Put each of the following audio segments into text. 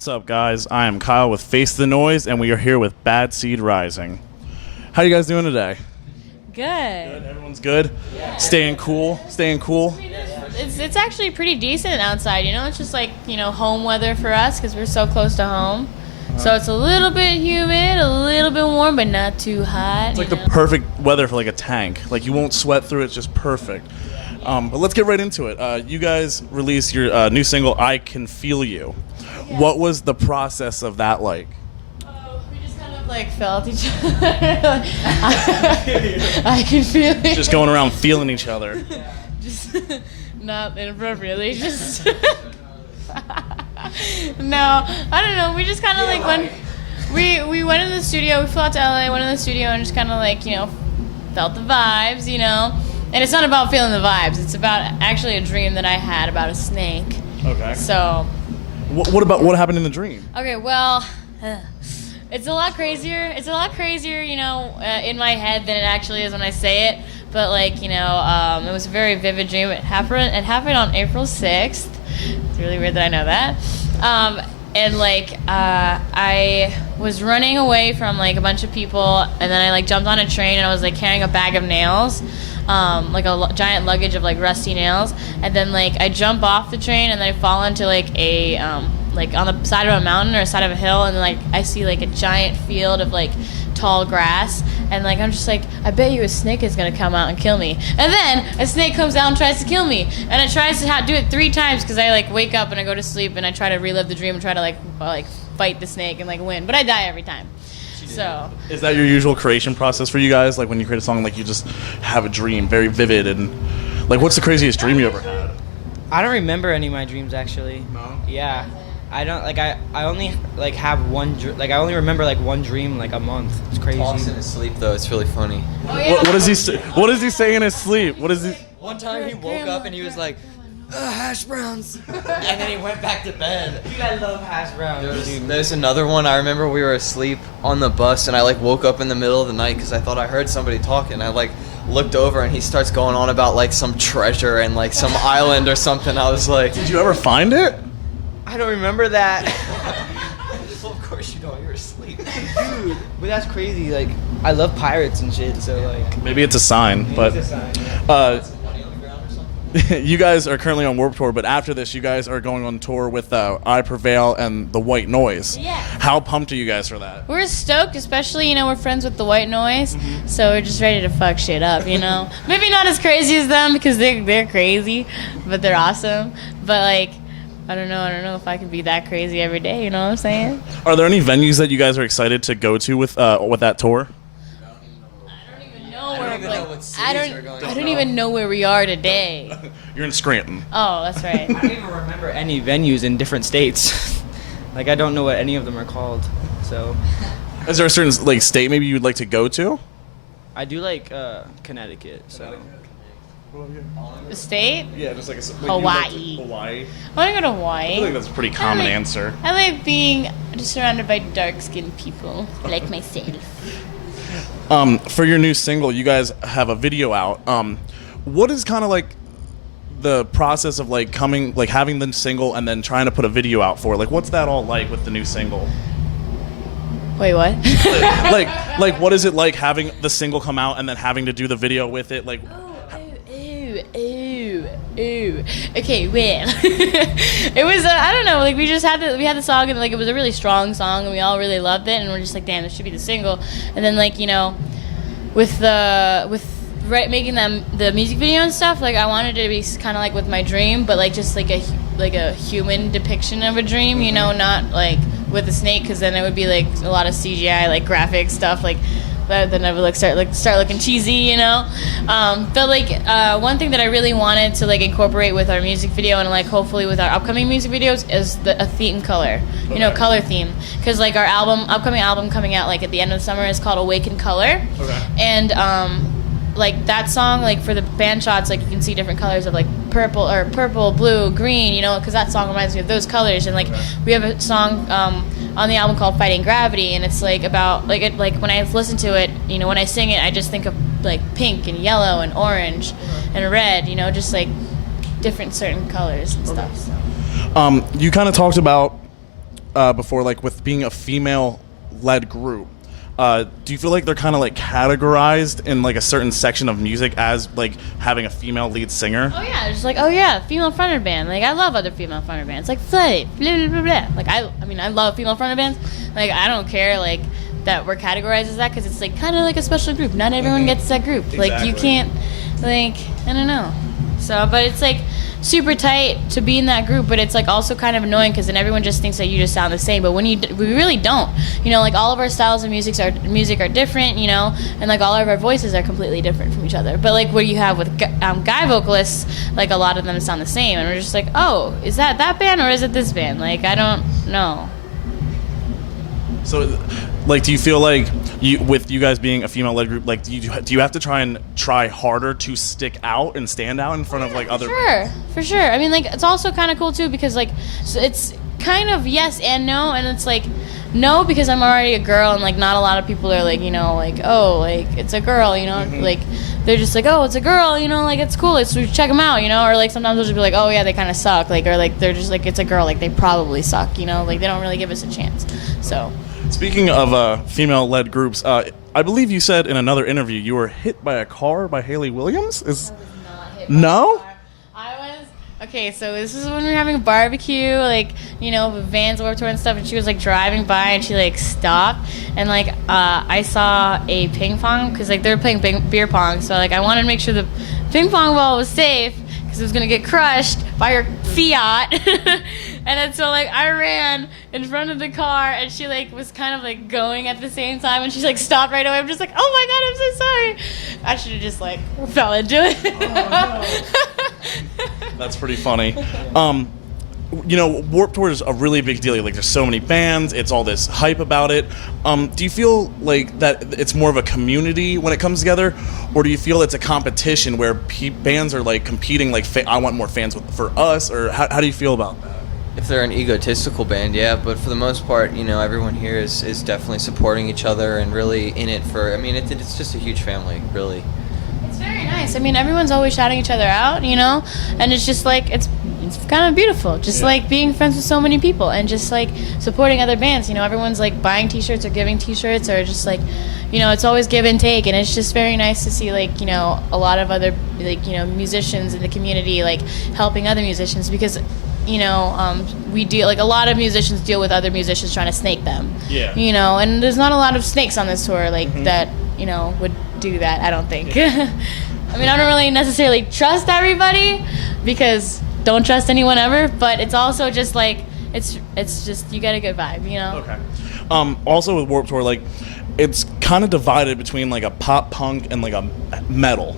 What's up, guys? I am Kyle with Face the Noise, and we are here with Bad Seed Rising. How you guys doing today? Good. Everyone's good? Yeah. Staying cool? It's actually pretty decent outside, you know? It's just like, home weather for us because we're so close to home. So it's a little bit humid, a little bit warm, but not too hot. It's like the perfect weather for like a tank. Like you won't sweat through it, it's just perfect. But let's get right into it. You guys released your new single, I Can Feel You. Yeah. What was the process of that like? We just kind of like felt each other. I can feel it. Just going around feeling each other. Yeah. Just not inappropriately, just... No, I don't know. We just kind of like when we went in the studio, we flew out to LA, went in the studio and just kind of like, felt the vibes, And it's not about feeling the vibes. It's about actually a dream that I had about a snake. Okay. So. What happened in the dream? Okay, well, it's a lot crazier. It's a lot crazier, in my head than it actually is when I say it. But like, it was a very vivid dream. It happened on April 6th. It's really weird that I know that. And like, I was running away from like a bunch of people, and then I like jumped on a train, and I was like carrying a bag of nails, like a giant luggage of like rusty nails, and then like I jump off the train, and then I fall into like a like on the side of a mountain or side of a hill, and like I see like a giant field of like tall grass, and like I'm just like, I bet you a snake is gonna come out and kill me. And then a snake comes out and tries to kill me, and it tries to do it 3 times because I like wake up and I go to sleep and I try to relive the dream and try to like fight the snake and like win, but I die every time. So is that your usual creation process for you guys? Like when you create a song, like you just have a dream, very vivid, and like what's the craziest dream you ever had? I don't remember any of my dreams actually. No. Yeah. I don't like. I only like have one. Like I only remember like one dream like a month. It's crazy. Talks in his sleep though. It's really funny. Oh, yeah. What does he say? What does he say in his sleep? What is he? One time he woke up and he was like, hash browns, and then he went back to bed. Dude, I love hash browns. There's another one. I remember we were asleep on the bus and I like woke up in the middle of the night because I thought I heard somebody talking. I like looked over and he starts going on about like some treasure and like some island or something. I was like, did you ever find it? I don't remember that. Well, of course you don't. You're asleep. Dude, but that's crazy. Like, I love pirates and shit, so like... Maybe it's a sign, but... It's a sign. You guys are currently on Warped Tour, but after this, you guys are going on tour with I Prevail and The White Noise. Yeah. How pumped are you guys for that? we're stoked, especially, we're friends with the White Noise, so we're just ready to fuck shit up, Maybe not as crazy as them because they're crazy, but they're awesome. But like, I don't know if I could be that crazy every day, you know what I'm saying? Are there any venues that you guys are excited to go to with that tour? I don't even know where we are today. You're in Scranton. Oh, that's right. I don't even remember any venues in different states. Like, I don't know what any of them are called, so... Is there a certain like state maybe you'd like to go to? I do like Connecticut, so... The state? Yeah, just like Hawaii. Hawaii. I want to go to I Hawaii. think that's a pretty common answer. I like being just surrounded by dark-skinned people like myself. For your new single, you guys have a video out. What is kind of like the process of like having the single and then trying to put a video out for? Like, what's that all like with the new single? Wait, what? like what is it like having the single come out and then having to do the video with it? Like, Ooh. Okay, well, it was I don't know. Like we had the song and like it was a really strong song and we all really loved it and we're just like, damn, this should be the single. And then like with making the music video and stuff, like I wanted it to be kind of like with my dream, but like just like a human depiction of a dream, not like with a snake, because then it would be like a lot of CGI like graphic stuff like. Then I would start looking cheesy, But like one thing that I really wanted to like incorporate with our music video and like hopefully with our upcoming music videos is a theme color, color theme. Because like our upcoming album coming out like at the end of the summer is called Awaken Color. Okay. And like that song, like for the band shots, like you can see different colors of like purple, blue, green, because that song reminds me of those colors. And like we have a song on the album called Fighting Gravity, and it's like about like when I listen to it, when I sing it, I just think of like pink and yellow and orange and red, just like different certain colors and stuff. So. You kind of talked about before, like with being a female-led group. Do you feel like they're kind of like categorized in like a certain section of music as like having a female lead singer? Oh yeah, just like, oh yeah, female fronted band. Like I love other female fronted bands, like Flooded, blah blah blah blah. Like I mean I love female fronted bands. Like I don't care like that we're categorized as that because it's like kind of like a special group. Not everyone gets that group. Exactly. Like you can't, like I don't know. So, but it's like super tight to be in that group, but it's like also kind of annoying because then everyone just thinks that you just sound the same, but when we really don't. You know, like all of our styles of music are different, you know, and like all of our voices are completely different from each other. But like what you have with guy vocalists, like a lot of them sound the same, and we're just like, oh, is that band or is it this band? Like I don't know. So, like, do you feel like with you guys being a female-led group, like, do you have to try harder to stick out and stand out in front of like other? For sure. I mean, like, it's also kind of cool too because like it's kind of yes and no, and it's like no because I'm already a girl and like not a lot of people are like, you know, like, oh, like it's a girl, you know, like they're just like, oh, it's a girl, you know, like it's cool, let's check them out, you know, or like sometimes they'll just be like, oh yeah, they kind of suck, like, or like they're just like, it's a girl, like they probably suck, you know, like they don't really give us a chance. So speaking of female-led groups, I believe you said in another interview you were hit by a car by Hayley Williams. I was not hit by No? a car. I was okay. So this is when we were having a barbecue, like you know, with Vans Warped Tour and stuff, and she was like driving by and she like stopped and like I saw a ping pong because like they were playing beer pong, so like I wanted to make sure the ping pong ball was safe because it was gonna get crushed by her Fiat. And then so like I ran in front of the car and she like was kind of like going at the same time and she like stopped right away. I'm just like, oh my god, I'm so sorry. I should have just like fell into it. Oh, no. That's pretty funny. You know, Warped Tour is a really big deal. Like, there's so many bands. It's all this hype about it. Do you feel like that it's more of a community when it comes together, or do you feel it's a competition where bands are like competing? Like, I want more fans for us, or how do you feel about that? If they're an egotistical band, yeah, but for the most part, you know, everyone here is definitely supporting each other and really in it for, I mean, it's just a huge family, really. It's very nice. I mean, everyone's always shouting each other out, you know, and it's just like, it's kind of beautiful, just like being friends with so many people and just like supporting other bands, you know, everyone's like buying t-shirts or giving t-shirts or just like, you know, it's always give and take, and it's just very nice to see like, you know, a lot of other like, you know, musicians in the community like helping other musicians because you know, we deal like a lot of musicians deal with other musicians trying to snake them. Yeah. You know, and there's not a lot of snakes on this tour like that, you know, would do that. I don't think. Yeah. I mean, I don't really necessarily trust everybody because don't trust anyone ever. But it's also just like it's just you get a good vibe, you know. Okay. Also with Warped Tour, like it's kind of divided between like a pop punk and like a metal.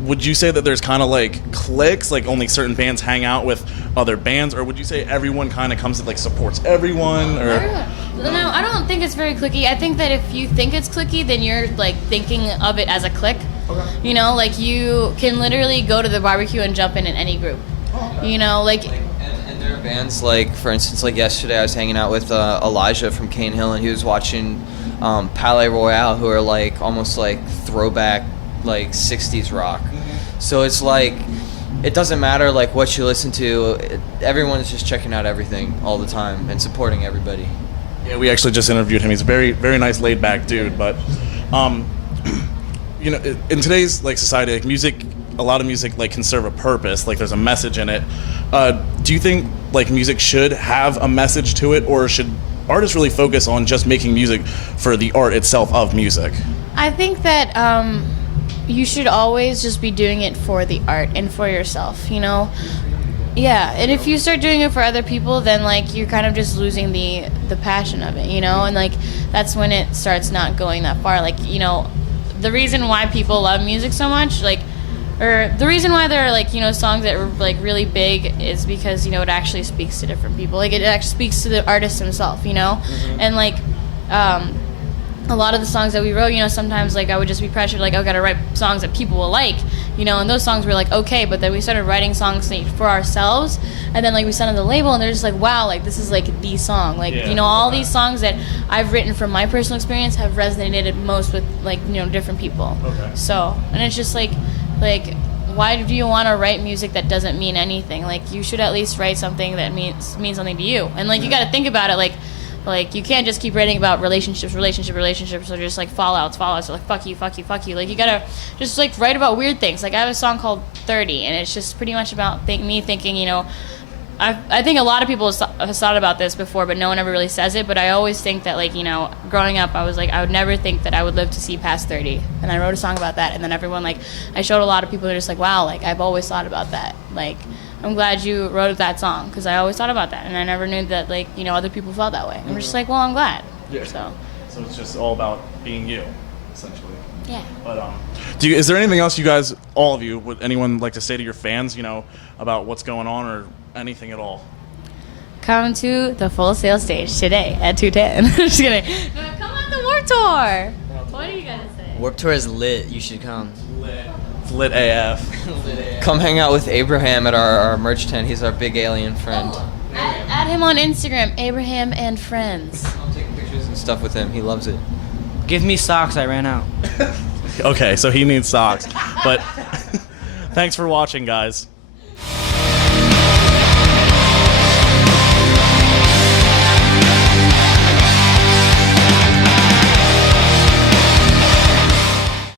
Would you say that there's kind of like cliques, like only certain bands hang out with other bands, or would you say everyone kind of comes and like supports everyone? Or everyone. No, I don't think it's very cliquey. I think that if you think it's cliquey, then you're like thinking of it as a clique. Okay. You know, like you can literally go to the barbecue and jump in any group. Oh, okay. You know, like and there are bands like, for instance, like yesterday I was hanging out with Elijah from Cane Hill, and he was watching Palais Royale, who are like almost like throwback like 60s rock. So it's like it doesn't matter like what you listen to, everyone's just checking out everything all the time and supporting everybody. Yeah, we actually just interviewed him. He's a very, very nice laid back dude, but you know, in today's like society, like music, a lot of music like can serve a purpose, like there's a message in it. Do you think like music should have a message to it, or should artists really focus on just making music for the art itself of music? I think that you should always just be doing it for the art and for yourself, you know? Yeah, and if you start doing it for other people, then like you're kind of just losing the passion of it, you know? And like that's when it starts not going that far. Like, you know, the reason why people love music so much, like, or the reason why there are like, you know, songs that are like really big is because, you know, it actually speaks to different people. Like it actually speaks to the artist himself, you know? And like a lot of the songs that we wrote, you know, sometimes like I would just be pressured, like, oh, I gotta write songs that people will like, you know, and those songs were like okay, but then we started writing songs for ourselves, and then like we sent them to the label, and they're just like, wow, like this is like the song, like you know, all these songs that I've written from my personal experience have resonated most with like, you know, different people. Okay. So, and it's just like why do you want to write music that doesn't mean anything? Like, you should at least write something that means something to you. And like, you got to think about it. Like you can't just keep writing about relationships, or just like fallouts, or like fuck you. Like, you gotta just like write about weird things. Like, I have a song called 30, and it's just pretty much about me thinking, you know, I think a lot of people have thought about this before, but no one ever really says it. But I always think that, like, you know, growing up, I was like, I would never think that I would live to see past 30. And I wrote a song about that. And then everyone, like, I showed a lot of people who are just like, wow, like, I've always thought about that. Like, I'm glad you wrote that song, because I always thought about that. And I never knew that, like, you know, other people felt that way. I'm just like, well, I'm glad. Yeah. So it's just all about being you, essentially. Yeah. But is there anything else you guys, all of you, would anyone like to say to your fans, you know, about what's going on, or anything at all? Come to the Full Sail stage today at 2:10. Just kidding. No, come on the Warped Tour. What are you gonna say? Warped Tour is lit. You should come. It's lit AF. Come hang out with Abraham at our merch tent. He's our big alien friend. Add him on Instagram, Abraham and Friends. I'm taking pictures and stuff with him. He loves it. Give me socks. I ran out. Okay, so he needs socks. But thanks for watching, guys.